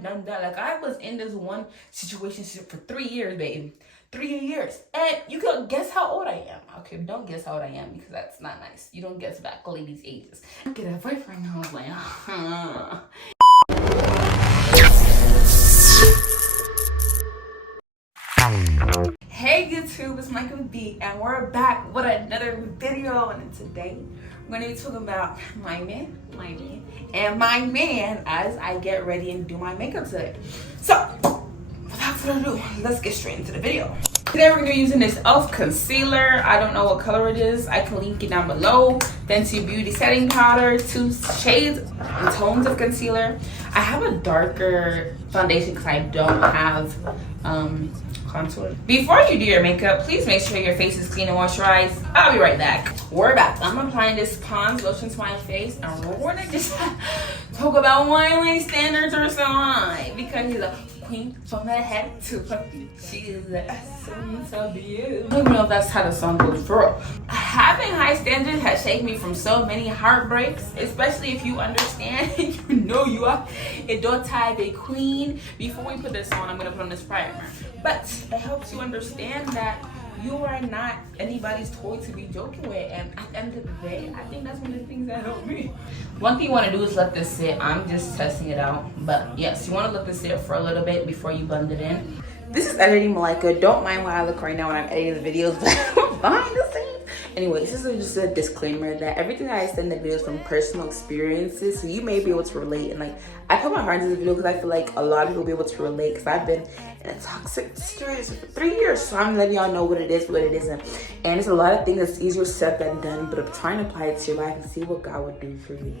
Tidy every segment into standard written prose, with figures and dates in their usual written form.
done that. Like, I was in this one situation for 3 years, babe. 3 years. And you could guess how old I am. Okay, don't guess how old I am because that's not nice. You don't guess back ladies' ages. Get a boyfriend. I was like, Hey YouTube, it's Michael B, and we're back with another video. And today we're gonna be talking about my man, and my man as I get ready and do my makeup today. So without further ado, let's get straight into the video. Today we're gonna be using this e.l.f. concealer. I don't know what color it is. I can link it down below. Fenty Beauty setting powder, 2 shades and tones of concealer. I have a darker foundation because I don't have contour. Before you do your makeup, please make sure your face is clean and moisturized. I'll be right back. We're back. I'm applying this Pond's lotion to my face, and we're gonna just talk about why my standards are so high, because he's a queen from the head to her feet. She is the essence of you. I don't even know if that's how the song goes for real. Having high standards has saved me from so many heartbreaks, especially if you understand and you know you are a daughter of a queen. Before we put this on, I'm gonna put on this primer. But it helps you understand that you are not anybody's toy to be joking with, and at the end of the day, I think that's one of the things that helped me. One thing you want to do is let this sit. I'm just testing it out, but yes, you want to let this sit for a little bit before you blend it in. This is editing Malika. Don't mind how I look right now when I'm editing the videos, but behind the scenes. Anyways, this is just a disclaimer that everything that I said in the video is from personal experiences, so you may be able to relate. And like, I put my heart into this video because I feel like a lot of people will be able to relate, because I've been in a toxic situation for 3 years, so I'm letting y'all know what it is, what it isn't. And it's a lot of things that's easier said than done, but I'm trying to apply it to your life and see what God would do for you.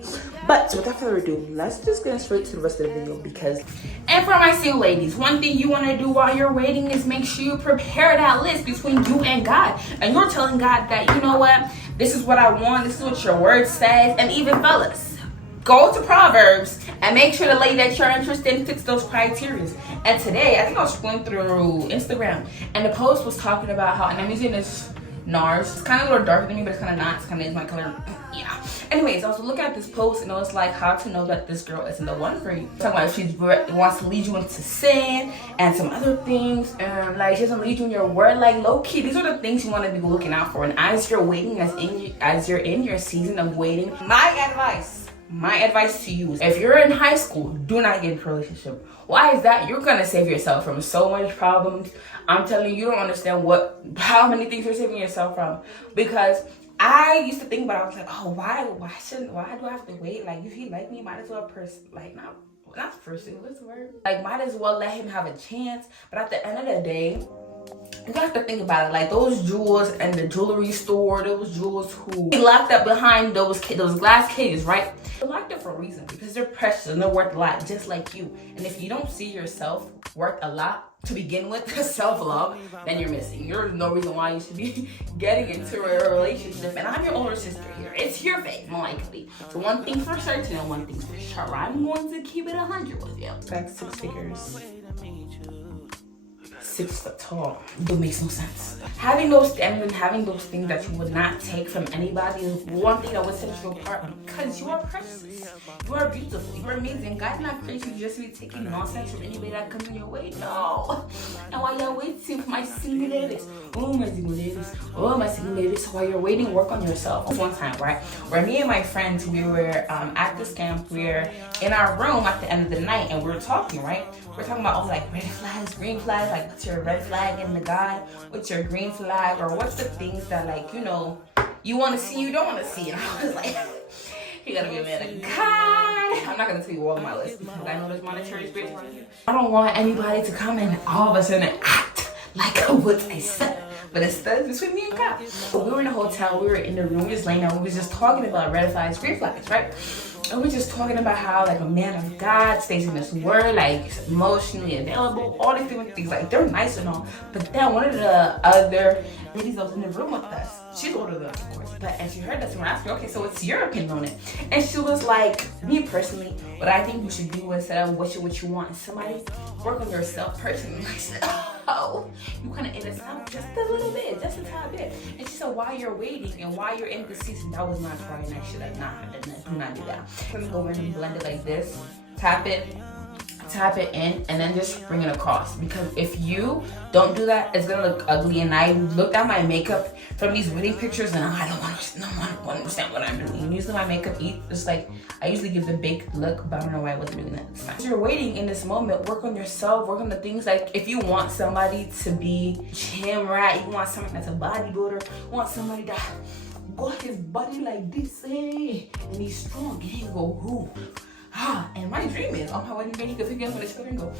But without further ado, let's just get straight to the rest of the video. Because, and for my single ladies, one thing you want to do while you're waiting is make sure you prepare that list between you and God, and you're telling God that, you know what, this is what I want, this is what your word says. And even fellas, go to Proverbs and make sure the lady that you're interested in fits those criteria. And today, I think I was scrolling through Instagram, and the post was talking about how, and I'm using this NARS. It's kind of a little darker than me, but it's kind of not. It's kind of is my color. Yeah. Anyways, I was looking at this post, and it was like how to know that this girl isn't the one for you. Talking about she wants to lead you into sin and some other things, and like she doesn't lead you in your word. Like, low key, these are the things you want to be looking out for. And as you're waiting, as you're in your season of waiting, my advice to you is, if you're in high school, do not get into a relationship. Why is that? You're gonna save yourself from so much problems. I'm telling you, you don't understand how many things you're saving yourself from. Because I used to think about it, I was like, oh, why do I have to wait? Like, if he like me, might as well not pursue, what's the word? Like, might as well let him have a chance. But at the end of the day, you have to think about it. Like, those jewels and the jewelry store, those jewels who locked up behind those glass cages, right? They're locked up for a reason, because they're precious and they're worth a lot, just like you. And if you don't see yourself worth a lot to begin with, self-love, then you're missing. There's no reason why you should be getting into a relationship. And I'm your older sister here. It's your faith, more likely. So one thing for certain and one thing for sure, I'm going to keep it 100 with you. Back 6 figures. 6 foot tall. It makes no sense. Having those standards and having those things that you would not take from anybody is one thing that would set you apart, because you are precious. You are beautiful. You are amazing. God's not crazy just to be taking nonsense from anybody that comes in your way. No. And while you're waiting for my single ladies, while you're waiting, work on yourself. One time, right, where me and my friends, we were at this camp. We were in our room at the end of the night, and we were talking, right? We're talking about, like, red flags, green flags, like, what's your red flag in the God? What's your green flag? Or what's the things that, like, you know, you want to see, you don't want to see? And I was like, you gotta be a man of God. I'm not gonna tell you all of my list, because I know there's monetary spirits. I don't want anybody to come and all of a sudden act like what I said. But instead, it's between me and God. So we were in a hotel, we were in the room, we just laying down, we was just talking about red flags, green flags, right? And we're just talking about how, like, a man of God stays in his word, like, he's emotionally available, all these different things. Like, they're nice and all. But then one of the other ladies that was in the room with us, she's older than us, of course, but and she heard us and we're asking, okay, so what's your opinion on it? And she was like, me personally, what I think you should do instead of what you want is somebody work on yourself personally. I said, oh, you kind of innocent just a little bit, just a tad bit. And she said, while you're waiting and while you're in the season, that was not right, and I should have not done that. Do not do that. I'm gonna go in and blend it like this, tap it tap it in, and then just bring it across. Because if you don't do that, it's gonna look ugly. And I looked at my makeup from these wedding pictures, and I don't understand what I'm doing. Usually my makeup it's like I usually give the baked look, but I don't know why I wasn't doing that this time. As you're waiting in this moment, work on yourself, work on the things. Like if you want somebody to be gym rat, you want somebody that's a bodybuilder, you want somebody that got his body like this, hey, and he's strong, and he go who. And my dream is on my wedding day, you can figure out when it's going to go.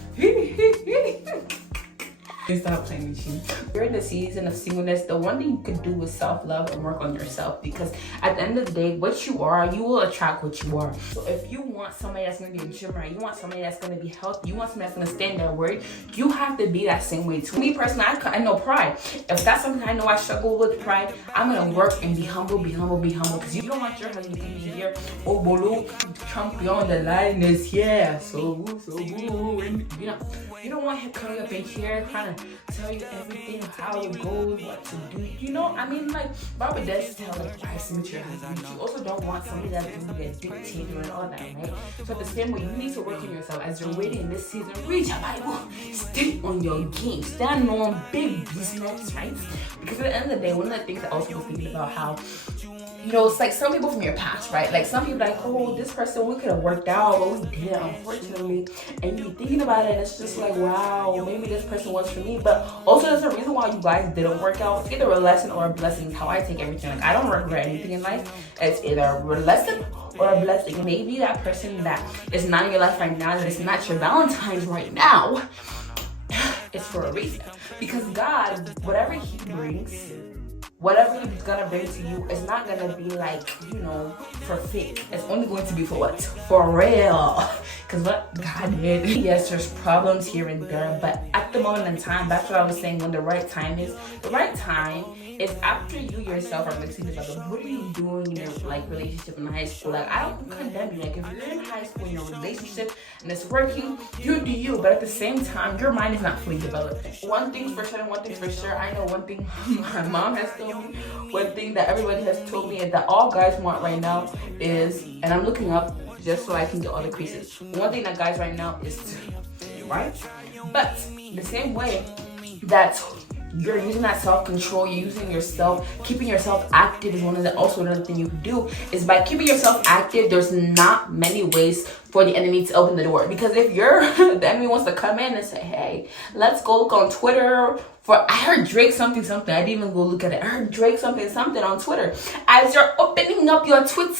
Stop playing with you. You're in the season of singleness. The one thing you can do is self-love and work on yourself, because at the end of the day, what you are, you will attract what you are. So if you want somebody that's going to be a gym rat, you want somebody that's going to be healthy, you want somebody that's going to stand their word, you have to be that same way too. Me personally, I know pride. If that's something I know I struggle with, pride, I'm going to work and be humble, because you don't want your husband to be here. Oh, bolo, champion, the lioness, yeah. So, you don't want him coming up in here trying to tell you everything, how it goes, what to do. You know, I mean, like, Barbara does tell like wives to meet your husband. You also don't want somebody that's going to be a dictator and all that, right? So at the same way, you need to work on yourself. As you're waiting in this season, read your Bible, stay on your game, stand on big business, right? Because at the end of the day, one of the things I also was thinking about how, you know, it's like some people from your past, right? Like some people like, oh, this person, we could have worked out, but we didn't, unfortunately. And you be thinking about it, and it's just like, wow, maybe this person was for me. But also there's a reason why you guys didn't work out. It's either a lesson or a blessing is how I take everything. Like I don't regret anything in life. It's either a lesson or a blessing. Maybe that person that is not in your life right now, that is not your Valentine's right now, it's for a reason. Because God, whatever he brings, whatever he's gonna bring to you, it's not gonna be like, you know, for fake. It's only going to be for what? For real. Because what God did, yes, there's problems here and there, but at the moment in time, that's what I was saying, when the right time is. The right time is after you yourself are mixing together. What are you doing in your like relationship in high school? Like I don't condemn you. Like if you're in high school in your relationship and it's working, you do you. But at the same time, your mind is not fully developed. One thing's for sure and one thing's for sure. I know one thing my mom has told me, one thing that everybody has told me, is that all guys want right now is, and I'm looking up just so I can get all the creases. One thing that guys right now is to, right? But the same way that you're using that self-control, you're using yourself, keeping yourself active is also another thing you can do. Is by keeping yourself active, there's not many ways for the enemy to open the door. Because if the enemy wants to come in and say, hey, let's go look on Twitter for, I heard Drake something. I didn't even go look at it. I heard Drake something on Twitter. As you're opening up your Twitter,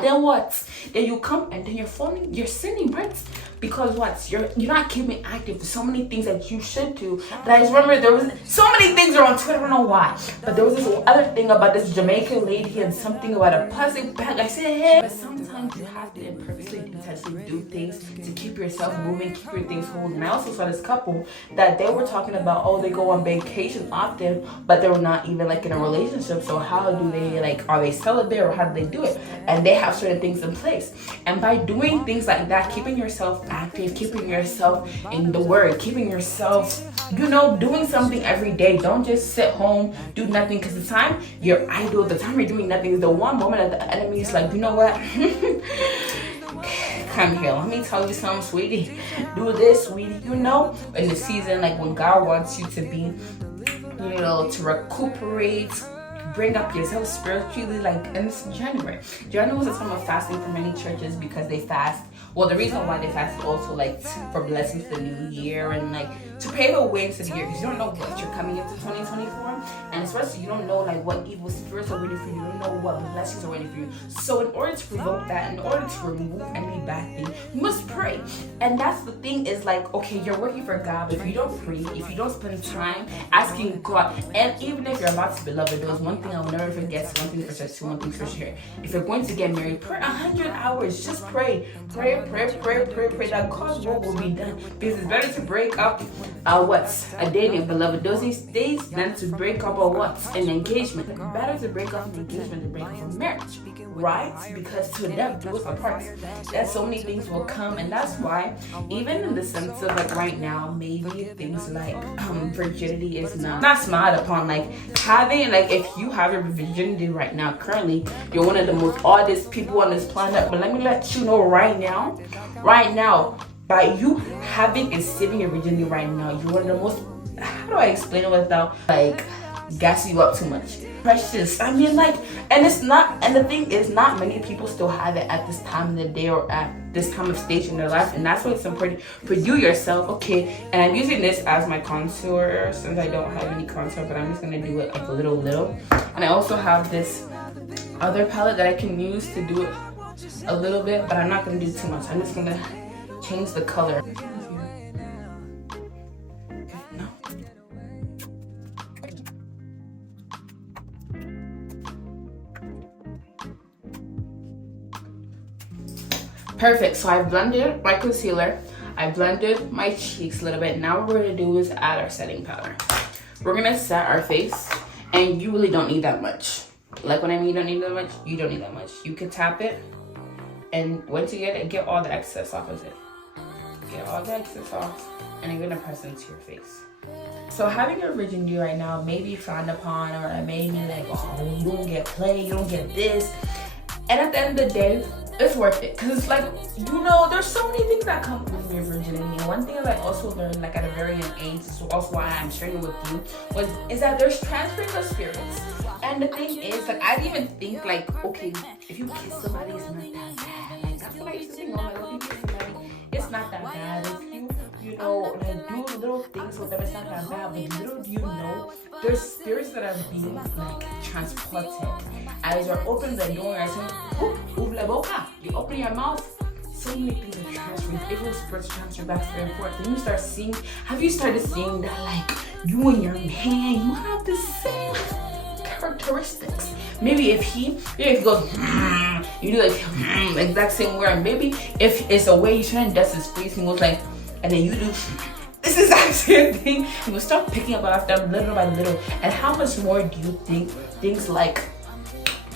then what? Then you come and then you're sinning, right? Because what? You're not keeping active for so many things that you should do. But I just remember there was so many things are on Twitter, I don't know why. But there was this other thing about this Jamaican lady and something about a plastic bag. I said, hey, but sometimes you have to purposely intentionally do things to keep yourself moving, keep your things hold. And I also saw this couple that they were talking about, oh, they go on vacation often, but they were not even like in a relationship. So how do they like, are they celibate or how do they do it? And they have certain things in place. And by doing things like that, keeping yourself active, keeping yourself in the word, keeping yourself, you know, doing something every day. Don't just sit home, do nothing, because the time you're idle, the time you're doing nothing is the one moment that the enemy is like, you know what? Come here, let me tell you something, sweetie. Do this, sweetie. You know, in the season, like when God wants you to be, you know, to recuperate, bring up yourself spiritually, like in this January. January was a time of fasting for many churches because they fast. Well, the reason why they fast is also like for blessings for the new year and like to pave the way into the year, because you don't know what you're coming into 2024, and especially you don't know like what evil spirits are waiting for you. You don't know what blessings are waiting for you. So in order to provoke that, in order to remove any bad thing, you must pray. And that's the thing, is like, okay, you're working for God, but if you don't pray, if you don't spend time asking God, and even if you're about to be beloved, there's one thing I will never forget, one thing for sure, one thing for sure. If you're going to get married, pray 100 hours. Just pray that God's will be done. Because it's better to break up a dating, beloved, those days than to break up an engagement. Better to break up an engagement than break up a marriage, right? Because to death do us apart. There's so many things will come, and that's why even in the sense of like right now, maybe things like virginity is not smiled upon. Like having, like if you have your virginity right now, currently you're one of the most oddest people on this planet. But let me let you know right now, by you having and saving your virginity right now, you're one of the most, how do I explain it without like gassing you up too much? Precious. I mean, like, and it's not, and the thing is, not many people still have it at this time of the day or at this time of stage in their life, and that's why it's important for you yourself. Okay, and I'm using this as my contour since I don't have any contour, but I'm just gonna do it like a little. And I also have this other palette that I can use to do it a little bit, but I'm not gonna do too much. I'm just gonna change the color. Perfect. So I blended my concealer, I blended my cheeks a little bit. Now what we're gonna do is add our setting powder. We're gonna set our face, and you really don't need that much. Like when I mean you don't need that much, you don't need that much. You can tap it, and once you get it, get all the excess off of it. Get all the excess off, and you're gonna press it into your face. So having your virginity right now may be frowned upon, or it may be like, oh, you don't get play, you don't get this. And at the end of the day, it's worth it, because it's like, you know, there's so many things that come with your virginity. And one thing that I also learned, like at a very young age, this is also why I'm sharing it with you, is that there's transferring of spirits. And the thing is, like, I didn't even think like, okay, if you kiss somebody, it's not that bad. Like, that's what I used to think. Oh my God, if you kiss somebody, it's not that bad. If you know, like do little things with them, it's not that bad. But little do you know, there's spirits that are being like transported. As you're opening the door, I say, ouvre la boca. You open your mouth, so many things are transferring. Evil spirits transfer back and forth. Then you start seeing, have you started seeing that like you and your man, you have the same characteristics? Maybe if he goes, you do like exact same word. Maybe if it's a way you shouldn't dust his face, he goes like, and then you do. This is actually a thing. You will start picking up after little by little. And how much more do you think things like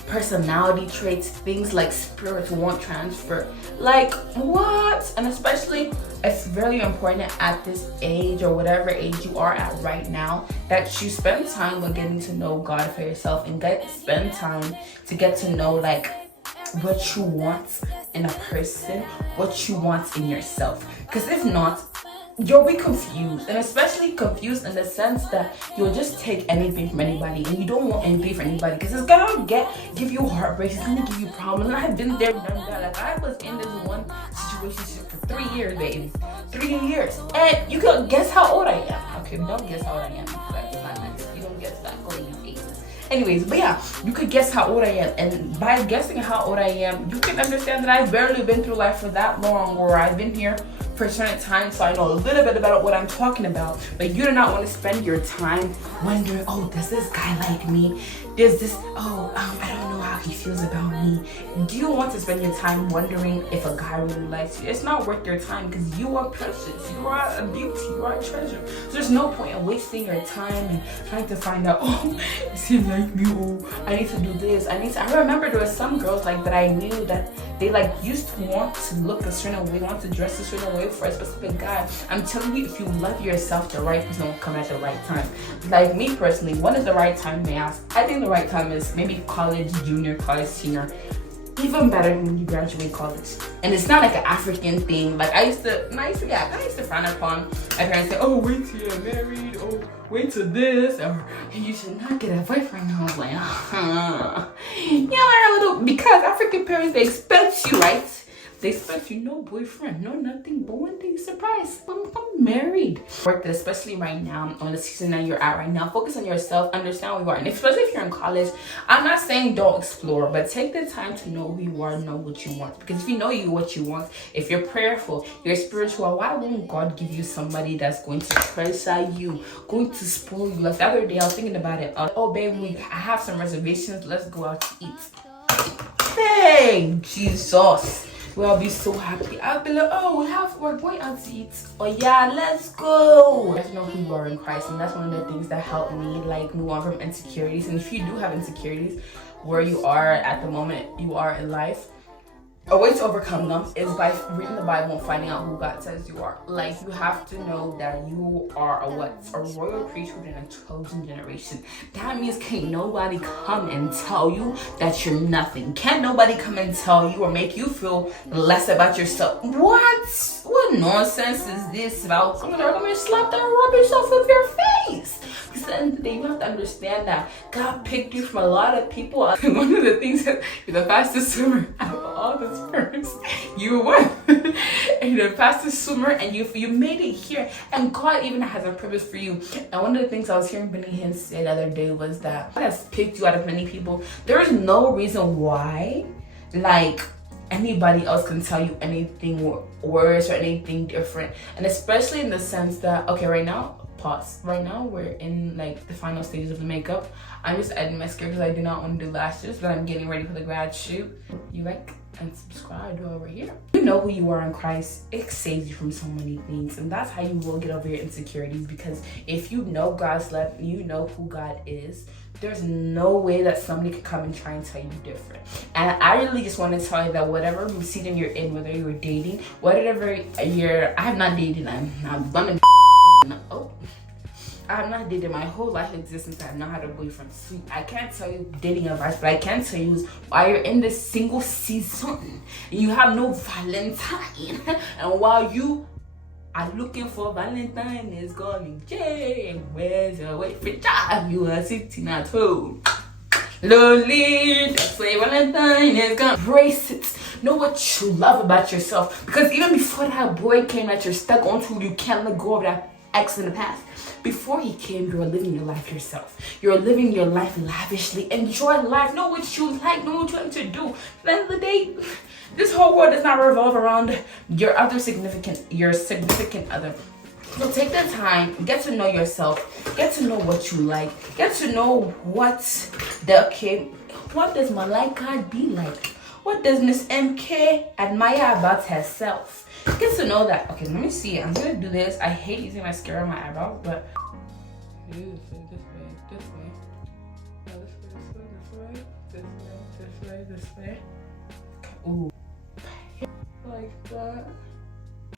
personality traits, things like spirits won't transfer? Like what? And especially, it's very important at this age or whatever age you are at right now, that you spend time on getting to know God for yourself, and spend time to get to know like what you want in a person, what you want in yourself. Because if not, you'll be confused, and especially confused in the sense that you'll just take anything from anybody, and you don't want anything from anybody because it's gonna give you heartbreak, it's gonna give you problems. And I've been there, done that. Like I was in this one situation for 3 years, baby. 3 years. And you can guess how old I am. Okay, don't guess how old I am. Like, it's not nice. You don't guess that old in ages. Anyways, but yeah, you could guess how old I am, and by guessing how old I am, you can understand that I've barely been through life for that long, or I've been here for a certain time, so I know a little bit about what I'm talking about. But you do not want to spend your time wondering, oh, does this guy like me? Does this, I don't know how he feels about me. Do you want to spend your time wondering if a guy really likes you? It's not worth your time, because you are precious. You are a beauty. You are a treasure. So there's no point in wasting your time and trying to find out, oh, does he like me? Oh, I need to do this. I remember there was some girls like that I knew that they like used to want to look a certain way, want to dress a certain way for a specific guy. I'm telling you, if you love yourself, the right person will come at the right time. Like me personally, when is the right time, may ask? I think the right time is maybe college, junior college, senior. Even better when you graduate college. And it's not like an African thing. Like I used to frown upon my parents say, oh, wait till you're married, oh, wait till this, or you should not get a boyfriend. I was like, yeah, because African parents, they expect you, right? They expect you, no boyfriend, no nothing, but one thing, surprise, I'm married. Work that, especially right now, on the season that you're at right now, focus on yourself, understand who you are. And especially if you're in college, I'm not saying don't explore, but take the time to know who you are, know what you want. Because if you know what you want, if you're prayerful, you're spiritual, why won't God give you somebody that's going to treasure you, going to spoil you? Like the other day, I was thinking about it. Oh, babe, I have some reservations. Let's go out to eat. Hey, Jesus. Well, I'll be so happy. I'll be like, oh, we're going out to eat. Oh yeah, let's go. Let's know who you are in Christ, and that's one of the things that helped me like move on from insecurities. And if you do have insecurities where you are at the moment you are in life, A way to overcome them is by reading the Bible and finding out who God says you are. Like, you have to know that you are a royal priesthood and a chosen generation. That means can't nobody come and tell you that you're nothing. Can't nobody come and tell you or make you feel less about yourself. What nonsense is this about coming and slap that rubbish off of your face? Because at the end of the day, you have to understand that God picked you from a lot of people. One of the things that you're the fastest swimmer out of all the sperms you won. And you're the fastest swimmer, and you made it here. And God even has a purpose for you. And one of the things I was hearing Benny Hinn say the other day was that God has picked you out of many people. There is no reason why, like, anybody else can tell you anything worse or anything different. And especially in the sense that, okay, right now, pause. Right now, we're in like the final stages of the makeup. I'm just adding mascara because I do not want to do lashes, but I'm getting ready for the grad shoot. You like and subscribe over here. You know who you are in Christ. It saves you from so many things, and that's how you will get over your insecurities. Because if you know God's love, you know who God is, there's no way that somebody could come and try and tell you different. And I really just want to tell you that whatever season you're in, whether you're dating, whatever I have not dated, I'm gonna I have not dated my whole life existence. I have not had a boyfriend. So I can't tell you dating advice, but I can tell you is while you're in this single season and you have no Valentine, and while you are looking for Valentine is coming, Jay, where's your boyfriend? You are sitting at home, lonely. That's why Valentine is gonna embrace it. Know what you love about yourself, because even before that boy came that you're stuck onto, you can't let go of that ex in the past. Before he came, you were living your life yourself. You're living your life lavishly. Enjoy life. Know what you like. Know what you like to do. At the end of the day, this whole world does not revolve around your significant other. So take the time, get to know yourself, get to know what you like, get to know what does Malaika be like? What does Miss MK admire about herself? Get to know that. Okay, let me see. I'm gonna do this. I hate using mascara on my eyebrows, but this way. This way. Ooh. Like that.